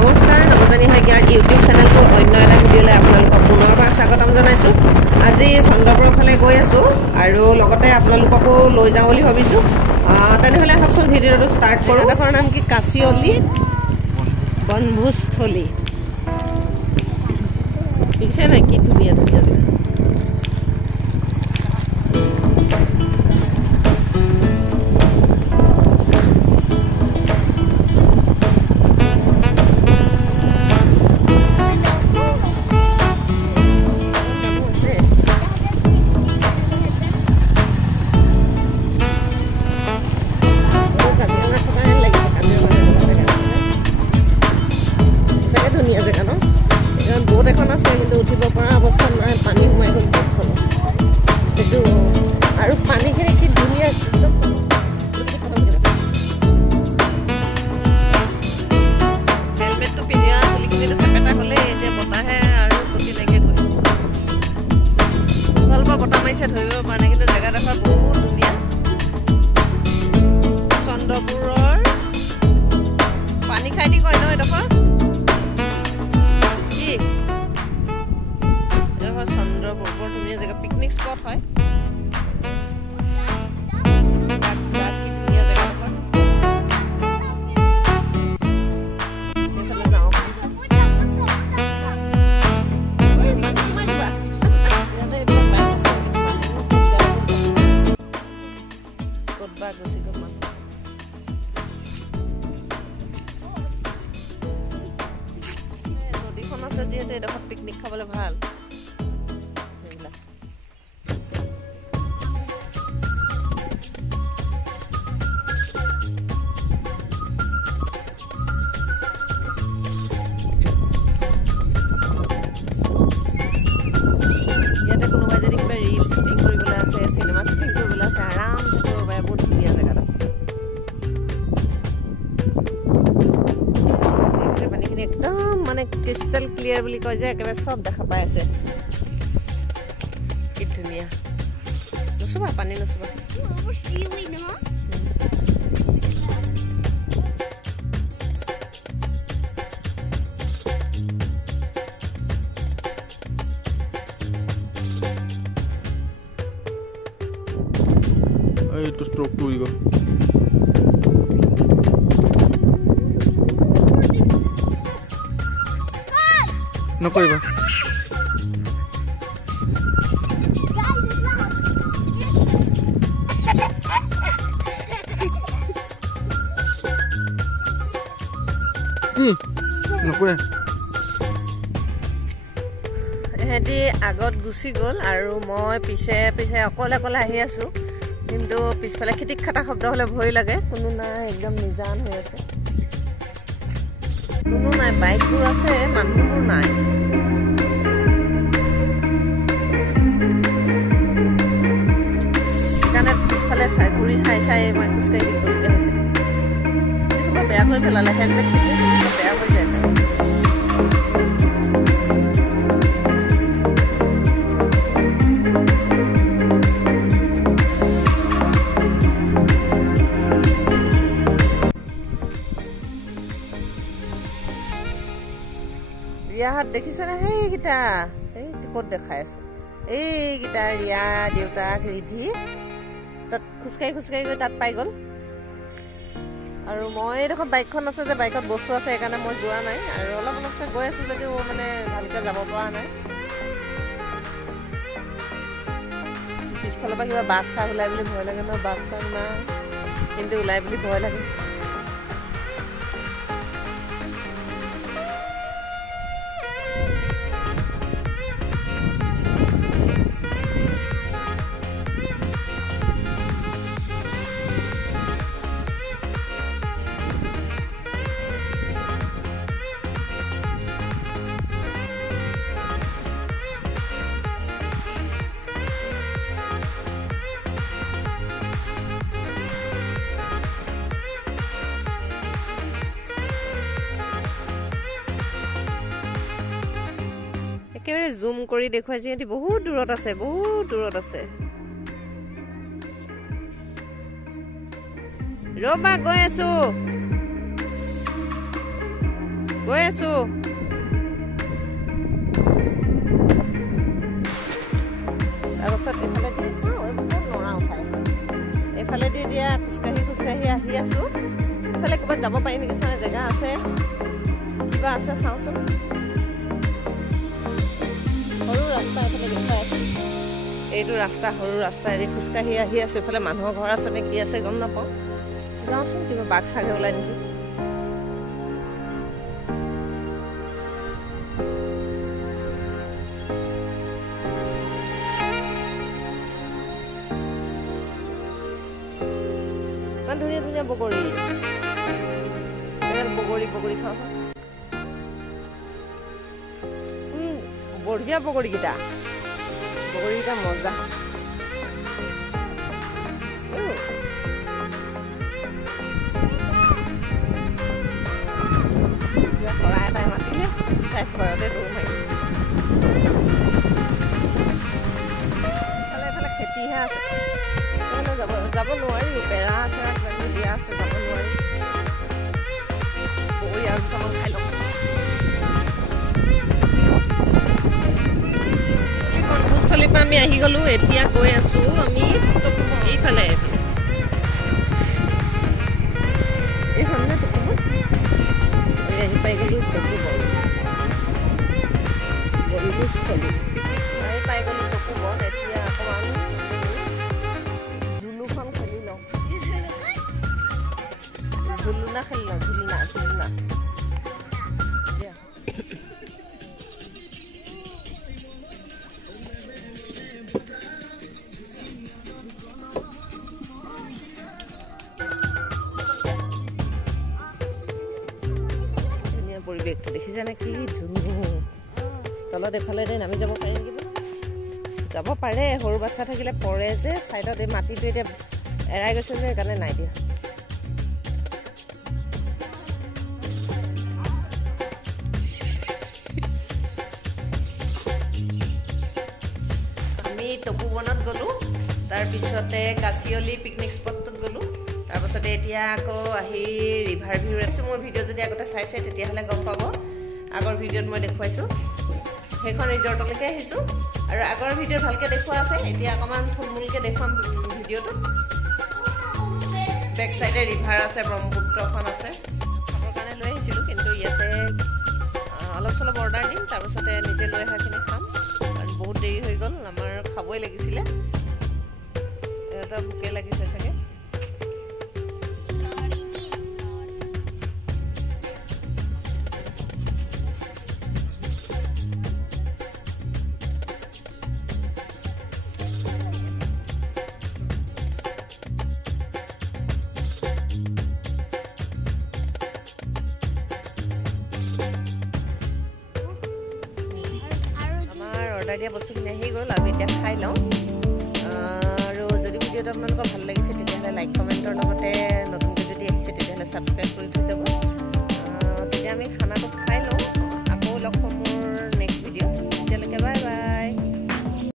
নমস্কাৰ নৱজানী শইকীয়াৰ ইউটিউব চেনেলটোৰ অন্য এটা ভিডিঅ'লৈ আপোনালোকক পুনৰবাৰ স্বাগতম জনাইছোঁ। আজি চন্দ্ৰপুৰৰ ফালে গৈ আছোঁ আৰু লগতে আপোনালোককো লৈ যাওঁ বুলি ভাবিছোঁ। তেনেহ'লে আহকচোন ভিডিঅ'টো ষ্টাৰ্ট কৰোঁ। এডোখৰৰ নাম কি কাচিয়লি বনভোজস্থলী। দেখিছে নাই কি ধুনীয়া ধুনীয়া জেগা। बोट এখন আছে কিন্তু উঠিব পৰা অৱস্থা নাই, পানী সোমাই গ'ল বোটখনত। সেইটো আৰু পানীখিনি কি ধুনীয়া একদম। হেলমেটটো পিন্ধি চুলিখিনিতো চেপেটা হ'লেই এতিয়া বতাহে আৰু গতি নাইকিয়া কৰি ভাল পোৱা বতাহ মাৰিছে ধৰিব পৰা নাই, কিন্তু জেগাডোখৰ বহুত ধুনীয়া। চন্দ্ৰপুৰৰ পানী খাই দি কয় ন এডোখৰ চন্দ্ৰপুৰ বৰ ধুনীয়া জেগা, পিকনিক স্পট হয়। ধুনীয়া জেগাডোখৰ এইফালে যাওঁ। ক'তবা গুচি গ'ল মানুহ। নদীখন আছে যিহেতু এডোখৰত পিকনিক খাবলৈ ভাল। একদম মানে ক্ৰিষ্টেল ক্লিয়াৰ বুলি কয় যে, একেবাৰে চব দেখা পাই আছে। কি ধুনীয়া। নুচুবা পানী নুচুবা। এইটো ষ্ট্ৰোক কৰি গ'ল। নকৰিবা নকৰে। এহেঁতি আগত গুচি গ'ল আৰু মই পিছে পিছে অকলে অকলে আহি আছোঁ, কিন্তু পিছফালে খিটিক খাটা শব্দ হ'লে ভয় লাগে। কোনো নাই, একদম নিজান হৈ আছে, কোনো নাই। বাইকবোৰ আছে, মানুহবোৰ নাই। সেইকাৰণে পিছফালে ঘূৰি চাই চাই মই খোজকাঢ়ি দিবলগীয়া হৈছে। চুলিখোপা বেয়া কৰি পেলালে, হেলমেট পিন্ধিলে চুলিখোপা বেয়া হৈ যায়। ৰিয়াহঁত দেখিছেনে? সেইকেইটা এই ক'ত দেখাই আছো, এইকেইটা ৰিয়া দেউতাক ৰিধি তাত খোজকাঢ়ি খোজকাঢ়ি গৈ তাত পাই গ'ল। আৰু মই এইডোখৰ বাইকখন আছে যে, বাইকত বস্তু আছে, সেইকাৰণে মই যোৱা নাই। আৰু অলপ অলপকৈ গৈ আছোঁ যদিও মানে ভালকৈ যাব পৰা নাই। পিছফালৰ পৰা কিবা বাঘ চাঘ ওলাই বুলি ভয় লাগে ন। বাঘ চাঘ নাই, কিন্তু ওলাই বুলি ভয় লাগে। একেবাৰে জুম কৰি দেখুৱাইছে, সিহঁতি বহুত দূৰত আছে, বহুত দূৰত আছে। ৰবা গৈ আছো। গৈ আছো তাৰপাছত এইফালে দি বহুত নৰা উঠাই আছে এইফালে দি দিয়া খোজকাঢ়ি আহি আছো এইফালে ক'ৰবাত যাব পাৰি নেকি চাই জেগা আছে কিবা আছে চাওঁচোন সৰু ৰাস্তা এফালে দেখুৱাই আছে এইটো ৰাস্তা সৰু ৰাস্তা এদি খোজকাঢ়ি আহি আছো এইফালে মানুহৰ ঘৰ আছে নে কি আছে গম নাপাওঁ যাওঁচোন কিবা বাঘ চাগে ওলাই নেকি ইমান ধুনীয়া ধুনীয়া বগৰী বগৰী খাওঁ বঢ়িয়া বগৰীকেইটা মজা চৰাই এটাই মাতিলে তাই ঘৰতে দৌৰ মাৰি এইফালে খেতিহে আছে যাব নোৱাৰি বেৰা আছে দিয়া আছে যাব নোৱাৰি বগৰী আৰু দুটামান খাই লওঁ বনভোজস্থলীৰ পৰা আমি আহি গ'লো এতিয়া গৈ আছো আমি এইফালে এইখনে আহি পাই গ'লো বনভোজস্থলী আহি পাই গ'লো টকুবন এতিয়া অকণমান জুলুখন খেলি লওঁ জুলুনা খেলি লওঁ জুলুনা পৰিৱেশটো দেখিছানে কি ধুনীয়া তলত এফালে নামি যাব পাৰে নেকি যাব পাৰে সৰু বাচ্চা থাকিলে পৰে যে চাইডত এই মাটিটো এতিয়া এৰাই গৈছে যে সেইকাৰণে নাই দিয়া আমি টকুবনত গ'লো তাৰপিছতে কাচিয়লি পিকনিক স্পটটোত গ'লো তাৰপাছতে এতিয়া আকৌ আহি ৰিভাৰ ভিউ আছে মোৰ ভিডিঅ' যদি আগতে চাইছে তেতিয়াহ'লে গম পাব আগৰ ভিডিঅ'ত মই দেখুৱাইছোঁ সেইখন ৰিজৰ্টলৈকে আহিছোঁ আৰু আগৰ ভিডিঅ'ত ভালকৈ দেখুওৱা আছে এতিয়া অকণমান থুলমূলকৈ দেখুৱাম ভিডিঅ'টো বেক চাইডে ৰিভাৰ আছে ব্ৰহ্মপুত্ৰখন আছে খাবৰ কাৰণে লৈ আহিছিলোঁ কিন্তু ইয়াতে অলপ চলপ অৰ্ডাৰ দিম তাৰপাছতে নিজে লৈ অহাখিনি খাম কাৰণ বহুত দেৰি হৈ গ'ল আমাৰ খাবই লাগিছিলে এটা ভোকে লাগিছে চাগে দিয়া বস্তুখিনি আহি গ'ল আমি এতিয়া খাই লওঁ আৰু যদি ভিডিঅ'টো আপোনালোকৰ ভাল লাগিছে তেতিয়াহ'লে লাইক কমেণ্টৰ লগতে নতুন